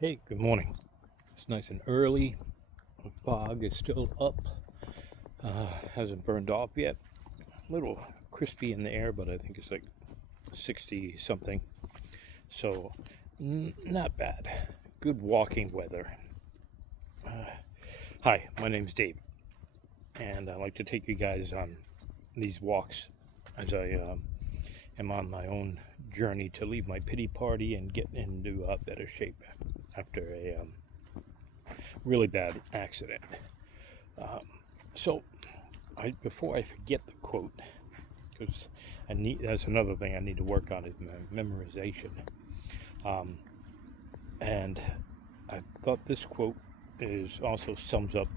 Hey, good morning. It's nice and early. The fog is still up. Hasn't burned off yet. A little crispy in the air, but I think it's like 60 something. So, not bad. Good walking weather. Hi, my name's Dave, and I like to take you guys on these walks as I am on my own journey to leave my pity party and get into better shape after a really bad accident. Um, so, before I forget the quote, because that's another thing I need to work on is memorization. Um, and I thought this quote is also sums up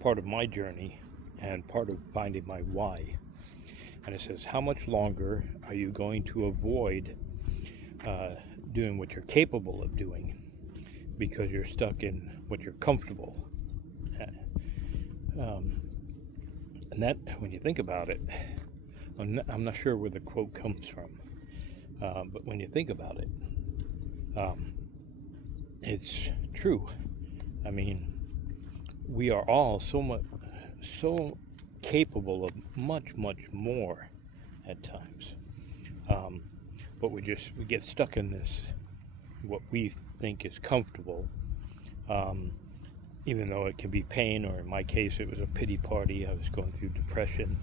part of my journey and part of finding my why. And it says, "How much longer are you going to avoid doing what you're capable of doing because you're stuck in what you're comfortable?" And that, when you think about it, I'm not sure where the quote comes from, but when you think about it, um, it's true. I mean, we are all so capable of much, much more at times, um, but we get stuck in this what we think is comfortable. Um, Even though it can be pain, or in my case, it was a pity party. I was going through depression,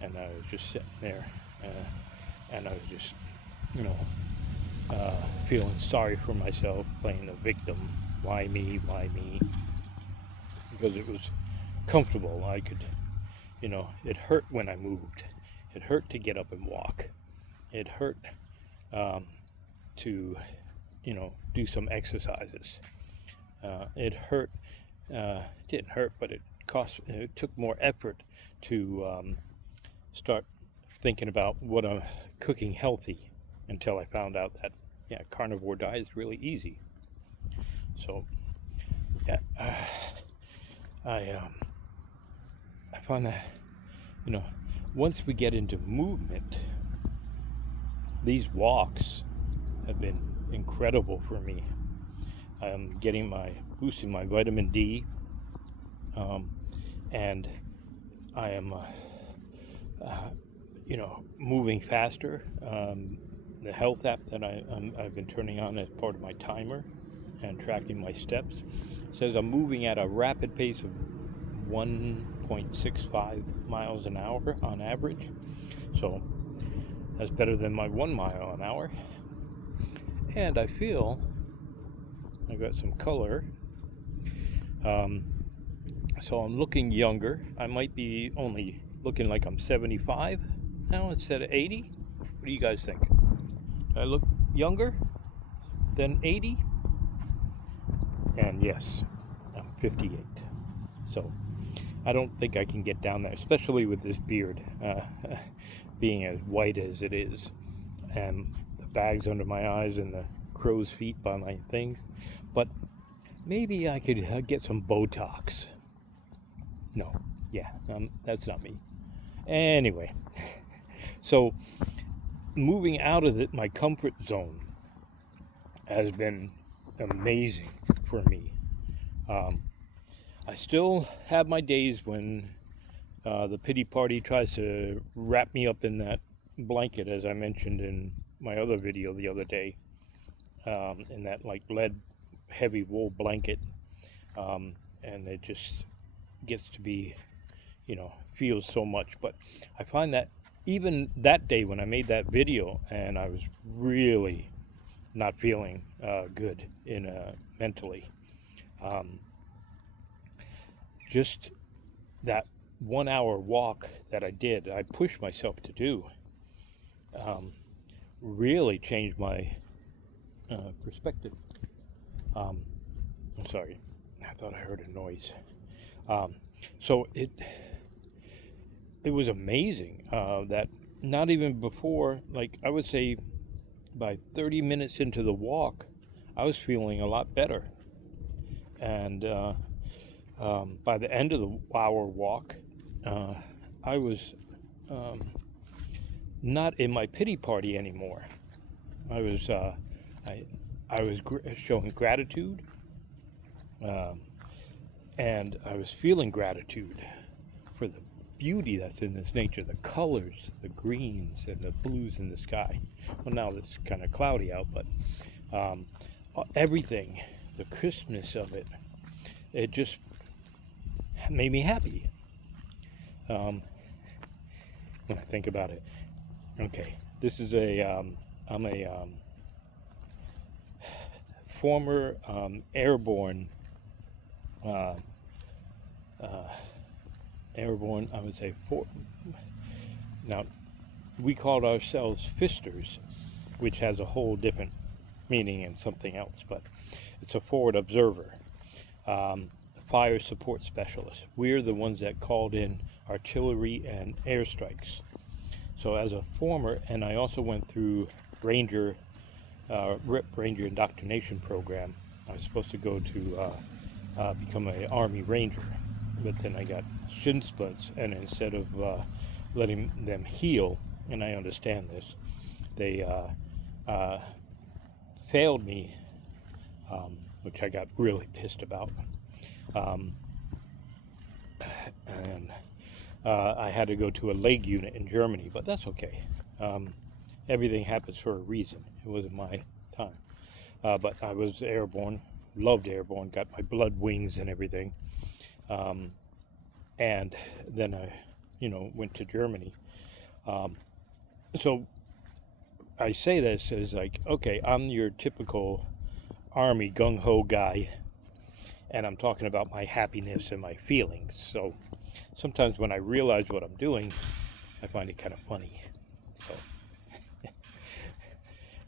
and I was just sitting there, and I was just, you know, feeling sorry for myself, playing the victim. Why me? Why me? Because it was comfortable. I could, it hurt when I moved. It hurt to get up and walk. It hurt um, to, do some exercises. It hurt. It didn't hurt, but it cost. It took more effort to start thinking about what I'm cooking healthy until I found out that carnivore diet is really easy. So yeah, I find that you know once we get into movement, these walks have been incredible for me. I'm boosting my vitamin D, and I am moving faster. The health app that I've been turning on as part of my timer and tracking my steps says I'm moving at a rapid pace of 1.65 miles an hour on average. So that's better than my 1 mile an hour. And I feel I got some color. So I'm looking younger. I might be only looking like I'm 75 now instead of 80. What do you guys think? Do I look younger than 80? And yes, I'm 58. So I don't think I can get down there, especially with this beard being as white as it is, and the bags under my eyes and the crow's feet by my things. But maybe I could get some Botox. No, that's not me. Anyway, so moving out of my comfort zone has been amazing for me. I still have my days when the pity party tries to wrap me up in that blanket, as I mentioned in my other video the other day, in that like lead heavy wool blanket, and it just gets to be, feels so much. But I find that even that day when I made that video and I was really not feeling good mentally, just that 1 hour walk that I did, I pushed myself to do, really changed my perspective. I'm sorry, I thought I heard a noise. So it was amazing that not even before, like I would say, by 30 minutes into the walk, I was feeling a lot better. And by the end of the hour walk, I was not in my pity party anymore. I was, I was showing gratitude, um, and I was feeling gratitude for the beauty that's in this nature, the colors, the greens and the blues in the sky. Well, now it's kind of cloudy out, but um, everything, the crispness of it, it just made me happy when I think about it. Okay, this is I'm a former airborne, uh, uh, I would say, now we called ourselves fisters, which has a whole different meaning and something else, but it's a forward observer, um, fire support specialist. We're the ones that called in artillery and airstrikes. So as a former, and I also went through Ranger, RIP, Ranger Indoctrination Program. I was supposed to go to become an Army Ranger, but then I got shin splints, and instead of letting them heal, and I understand this, they failed me, which I got really pissed about. And I had to go to a leg unit in Germany, but that's okay. Everything happens for a reason. It wasn't my time. But I was airborne, loved airborne, got my blood wings and everything. And then I, went to Germany. So I say this as like, okay, I'm your typical Army gung-ho guy, and I'm talking about my happiness and my feelings. So sometimes when I realize what I'm doing, I find it kind of funny. So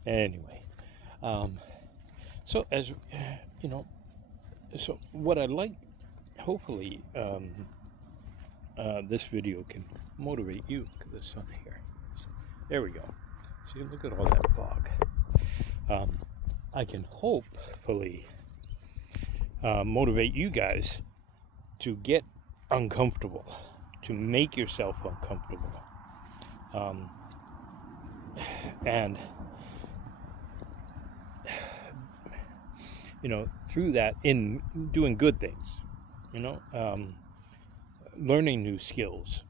anyway, so as so what I like, hopefully, this video can motivate you. Look at the sun here. There we go. See, look at all that fog. I can hopefully motivate you guys to get uncomfortable, to make yourself uncomfortable, and through that, in doing good things, learning new skills,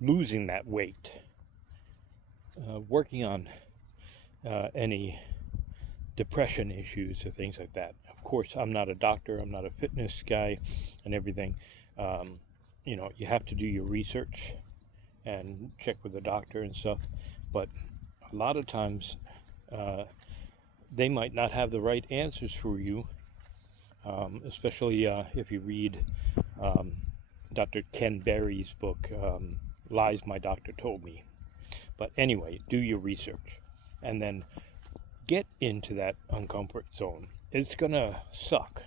losing that weight, working on any depression issues or things like that. Of course, I'm not a doctor, I'm not a fitness guy and everything. You have to do your research and check with the doctor and stuff, but a lot of times they might not have the right answers for you, especially if you read Dr. Ken Berry's book, Lies My Doctor Told Me. But anyway, do your research and then get into that uncomfort zone. It's gonna suck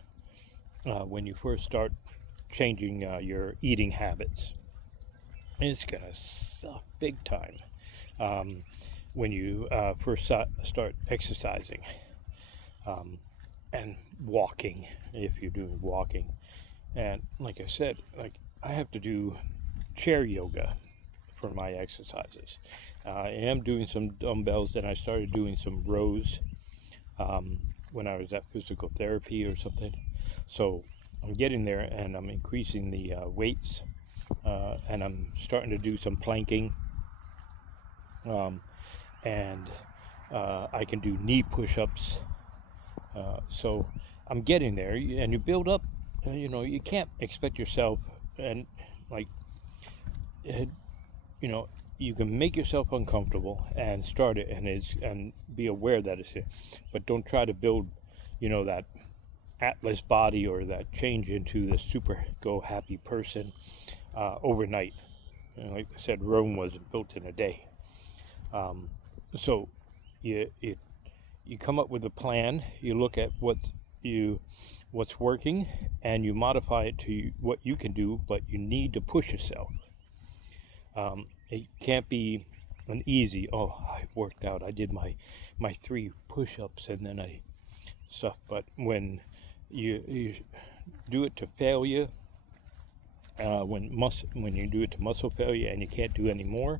when you first start changing your eating habits. It's gonna suck big time when you first start exercising and walking, if you're doing walking. And like I said, I have to do chair yoga for my exercises. I am doing some dumbbells, and I started doing some rows when I was at physical therapy or something. So I'm getting there, and I'm increasing the weights, and I'm starting to do some planking, and I can do knee push-ups. So I'm getting there, and you build up. You can't expect yourself, and you can make yourself uncomfortable and start it, and be aware that it's here, but don't try to build, that Atlas body or that change into the super go happy person overnight. Like I said, Rome wasn't built in a day. So you come up with a plan. You look at what's working, and you modify it to what you can do, but you need to push yourself. It can't be an easy, I worked out, I did my 3 push-ups and then I stuff. But when you do it to failure, when you do it to muscle failure and you can't do any more,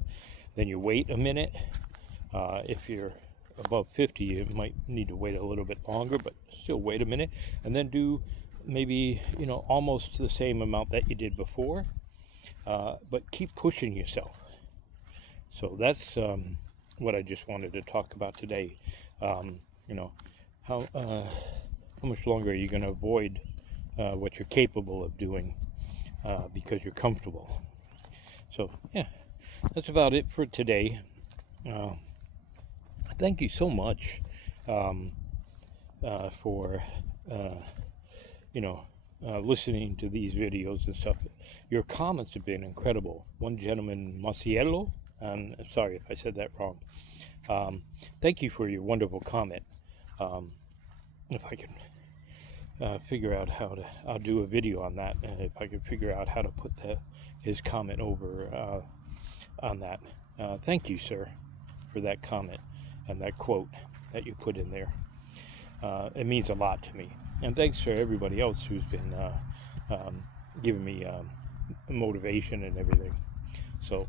then you wait a minute. If you're above 50, you might need to wait a little bit longer, but still wait a minute, and then do maybe, almost the same amount that you did before, but keep pushing yourself. So that's what I just wanted to talk about today. How much longer are you going to avoid what you're capable of doing because you're comfortable? So yeah, that's about it for today. Thank you so much for listening to these videos and stuff. Your comments have been incredible. One gentleman, Maciello, and sorry if I said that wrong. Thank you for your wonderful comment. If I can figure out how to, I'll do a video on that, and if I can figure out how to put his comment over on that. Thank you, sir, for that comment and that quote that you put in there. It means a lot to me. And thanks for everybody else who's been giving me motivation and everything. So,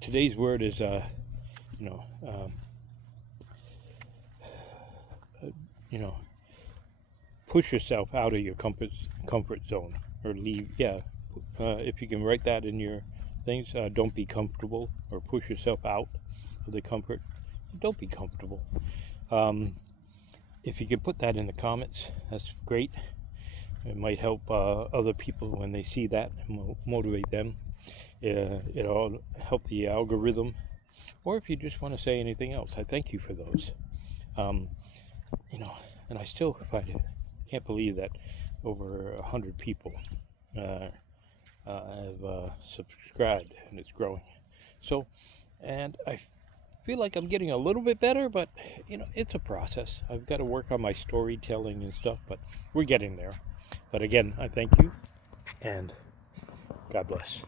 today's word is, push yourself out of your comfort zone, or leave. Yeah, if you can write that in your things, don't be comfortable, or push yourself out of the comfort. Don't be comfortable. If you can put that in the comments, that's great. It might help other people when they see that, motivate them. It'll help the algorithm. Or if you just want to say anything else, I thank you for those. And I still can't believe that over 100 people have subscribed, and it's growing. So, and I feel like I'm getting a little bit better, but it's a process. I've got to work on my storytelling and stuff, but we're getting there. But again, I thank you, and God bless.